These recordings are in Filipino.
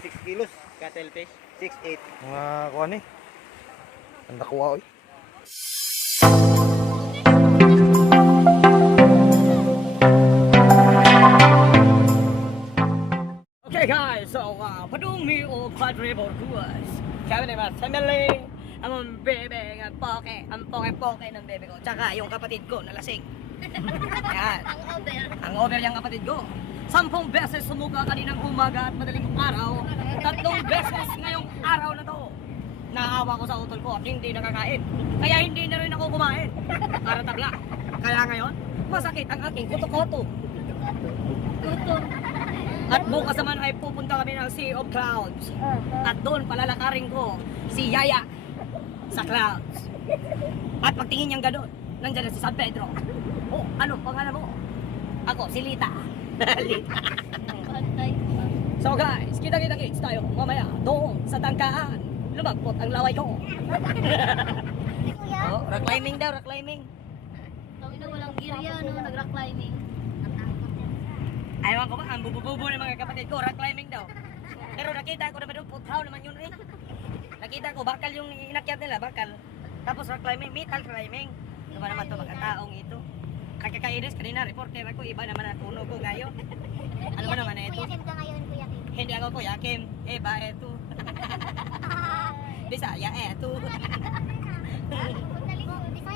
6 kilos. Cuttlefish. 6'8". Mga kuha ni. Ang nakuha oy. Okay guys, so padumi o Padre Borguas. Kami ni mga family. Ang bebe, ang poke ng bebe ko. Tsaka yung kapatid ko na lasing. Yan. Ang over yung kapatid ko. 10 beses sumuka kaninang umaga at madaling araw. 3 beses ngayong araw na to. Naawa ko sa utol ko at hindi nakakain. Kaya hindi na rin ako kumain. Para tabla. Kaya ngayon, masakit ang aking kuto-koto. At bukas naman ay pupunta kami ng Sea of Clouds. At doon palalakarin ko si Yaya sa Clouds. At pagtingin niyang gano'n, nandiyan na si San Pedro. Oh, ano pangalan mo? Ako, si Lita. Lita. So guys, kita-kita-kits tayo mamaya doon sa tangkaan. Lumagpot ang laway ko. Oh, rock climbing daw, rock climbing. Tawin na walang gear yan, no? Nag-rock climbing. Ayaw ko ba, ang bubububo ng mga kapatid ko, rock climbing daw. Pero nakita ko naman doon, puthaw naman yun rin. Nakita ko, bakal yung inakyat nila, bakal. Tapos rock climbing, metal climbing. Ano ba naman ito, mga taong ito. Kakakainis, kanina, reporter ako, iba naman ang tunog ko ngayon. Ano ba naman na ito? Kuya Kim ka ngayon, Kuya Kim. Hindi ako Kuya Kim, iba ito. Bisaya, ito. Bisaya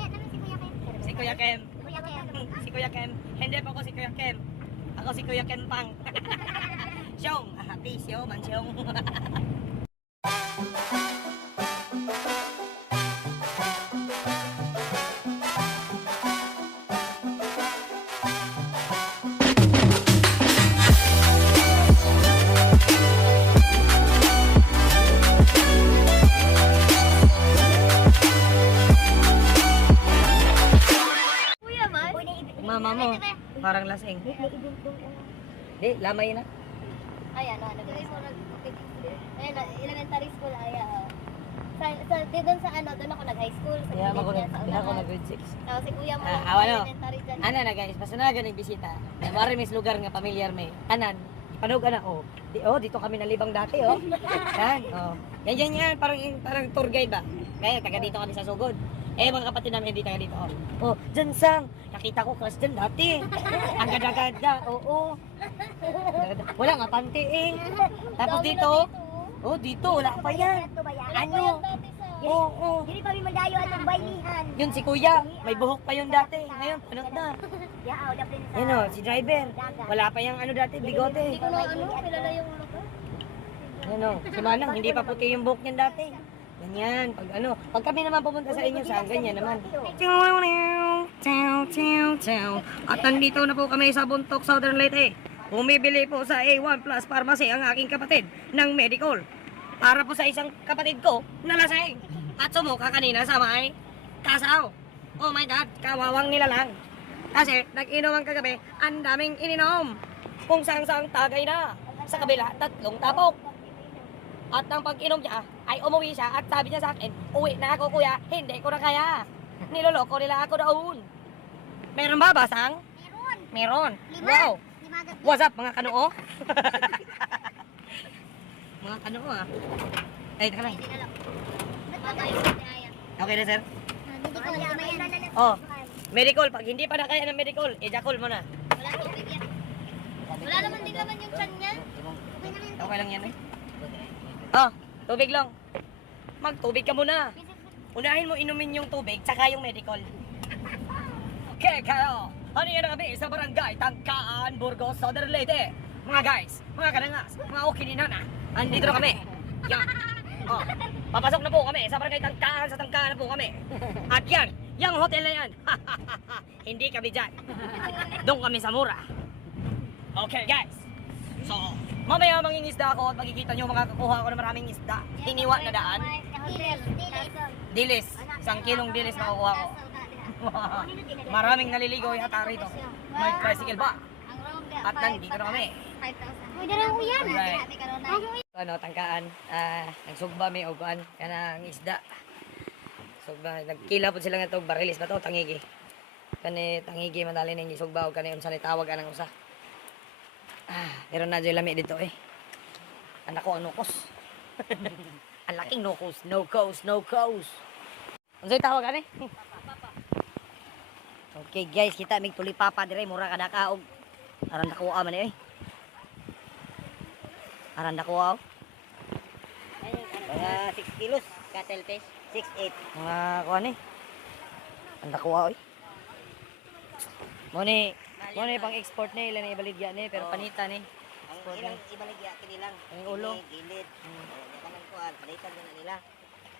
naman si Kuya Kim. Si Kuya Kim. Kuya Kim. Si Kuya Kim. Hindi po ako si Kuya Kim. Ako si Kuya Kim Pang. Siyong, hati siyo, mansyong. Kuya man? Mama mo, parang lasing. Di, lamay na. Ay, ano ba? Ayun, elementary school, ay, doon sa ano, doon ako nag-high school. Sa Kaya ako Pilipinas, sa na unahan. grade 6. Tapos si Kuya mo, Ano? elementary dyan. Ano na guys, basta na ganing bisita. Mari mis lugar nga pamilyar may. Anan, panog ana oh. Dito kami nalibang dati oh. Yan, oh. Yan, parang tour guide ba. Kaya taga dito kami sa Sugod. Eh mga kapatid namin hindi taga dito. Oh, dyan sang. Nakita ko class dyan dati. Ang ganda-ganda. Oo. Wala nga panty eh. Tapos dito, oh dito wala pa yan. Ano? Oo. Hindi pa malayo at baylihan. Yun si Kuya, may buhok pa yun dati. Ngayon, panot na. Yao, dapat sa... Yan o, si driver. Wala pa yung ano dati, bigote. Hindi ko na kilala yung ano ko. Yan o, si Manang, hindi pa puti yung buhok niyan dati. Ganyan, pag kami naman pupunta sa inyo, saan ganyan naman. At nandito na po kami sa Buntok, Southern Leyte. Bumibili po sa A1 Plus Pharmacy ang aking kapatid ng medical. Para po sa isang kapatid ko na lasing. At sumuka kanina sa may kasaw. Oh my God, kawawang nila lang. Kasi nag-inom ang kagabi, ang daming ininom. Kung sang-sang tagay na. Sa kabila, 3 tapok. At ang pag-inom niya, ay umuwi siya at sabi niya sa akin, uwi na ako kuya, hindi ko na kaya. Niloloko nila ako doon. Meron ba basang? Meron. Meron. Wow. What's up mga kanoo? Mga kanoo ah. Ay, teka lang. Okay na sir? Oh, medical. Pag hindi pa na kaya ng medical, ejakol mo na. Wala tubig yan. Wala naman din naman yung chan niya. Okay lang yan eh. Oh, tubig lang. Magtubig ka muna. Unahin mo inumin yung tubig, tsaka yung medical. Okay, kayo. Ano yan na kami sa barangay Tangkaan, Burgos, Southern Leyte. Mga guys, mga kadangas, mga okininana. Andito na kami. Yan. Oh, papasok na po kami sa barangay Tangkaan, sa Tangkaan na po kami. At yan, yung hotel na yan. Hindi kami dyan. Doon kami sa mura. Okay, guys. So, mamaya mangingisda ako at makikita nyo makakakuha ako ng maraming isda. Hiniwa na daan. Dilis. 1 kilong dilis makukuha ko. Maraming naliligo yata rito. May tricycle ba? At nandito na kami. Uy, dala mo yan. Ano, Tangkaan. Nagsugba may uban. Kanang isda. Sugba. Nagkila po sila nga ito. Barilis ba ito? Tangigi. Kani tangigi madali na yung isugba. O kani unsa ni tawag anang usa. Meron na dyan lami dito eh. Anak ko ang nukos. Ang laking nukos. No coast. Ano sa'yo tawag ka Okay guys, kita may tulipapa dire. Mura ka nakaog. Aran nakuha man eh. Aran nakuha. Mga 6 kilos. Cuttlefish. 6'8". Mga kuha ni. Ang nakuha oy. Moni pang export ni ilan ibaligya ni pero panita ni. Ang ilang ibaligya kini lang. Ang ulo. Gilid. Kanang kuan, palitan na nila.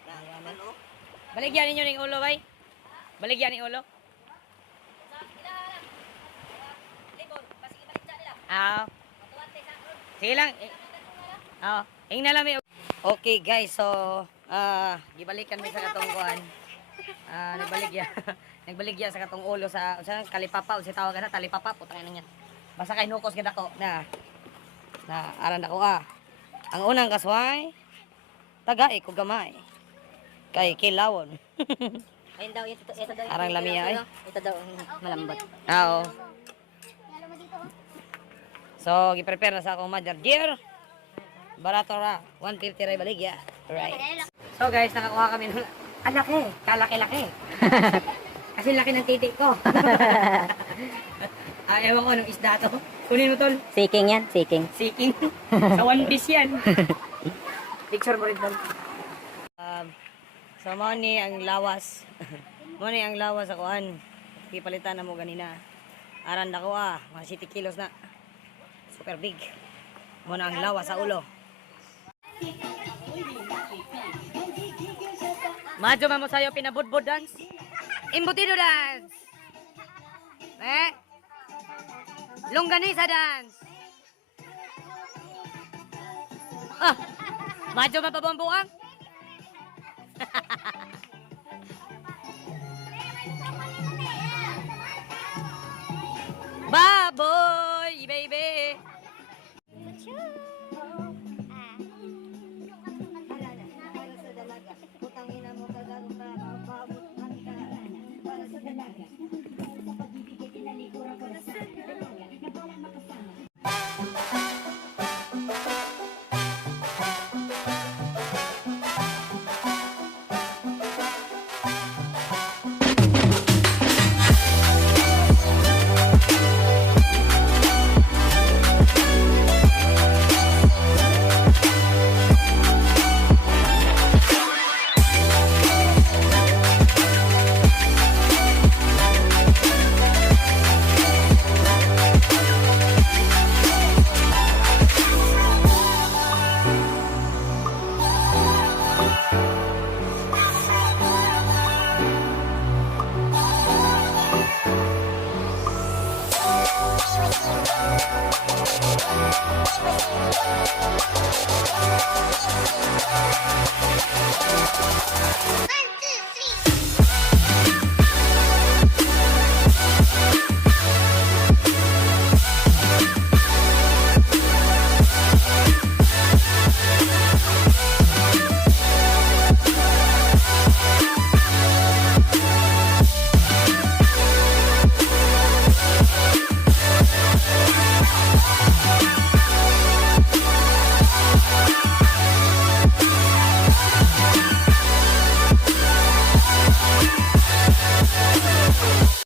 Na ano? Baligyan ninyo ning ulo bay. Baligyan ning ulo. Ah. Sige lang. Ah, ing na lang. Okay guys, so gibalikan mi sa katong kuan. Nagbaligya sa katong ulo sa kalipapa o si tawag na talipapa putang ina niyan. Basta kay nukos gid ako na aran ako Ang unang kasway tagay ko gamay. Kay kilawon. Ayun daw, ito daw. Arang lamiya ay. Ito daw, malambot. Oo. Lalo mo dito, oh. So, gi-prepare na sa akong mother. Dear, barato ra. 150 ray baligya. Right. So guys, nakakuha kami ng laki. Kalaki-laki. Kasi laki ng titik ko. Ewan ko anong isda to. Kunin mo tol. Seeking yan, seeking. Siking. Sa one piece yan. Picture mo rin tol. So, mo ni ang lawas. Mo ni ang lawas ako an. Kipalitan na mo ganina. Aran na ko mga 70 kilos na. Super big. Mo na ang lawas sa ulo. Madyo man mo sa'yo pinabudbud dance. Imbutido dance. Longganisa dance. Madyo man pabambuang. Baboy, baby.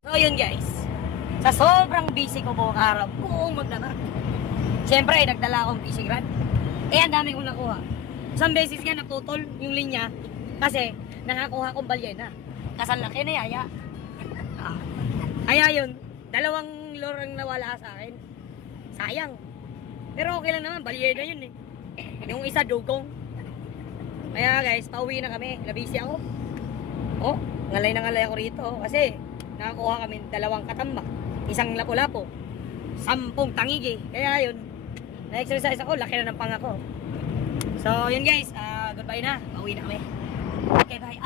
So yun guys, sa sobrang busy ko buong araw, buong magdala. Siyempre, nagdala akong fishing rod. Ang dami kong nakuha. Isang beses nga naputol yung linya kasi nakakuha kong balyena. Kasalaki na yaya. Kaya yun, 2 lorang nawala sa akin. Sayang. Pero okay lang naman, balyena yun eh. Yung isa dugong. Kaya guys, pauwi na kami. Labisi ako. Oh, ngalay na ngalay ako rito kasi nakakuha kami 2 katambak, 1 lapu-lapo, 10 tangigi. Kaya yun, na-exercise ako, laki na ng panga ko. So yun guys, goodbye na, pauwi na kami. Okay, bye.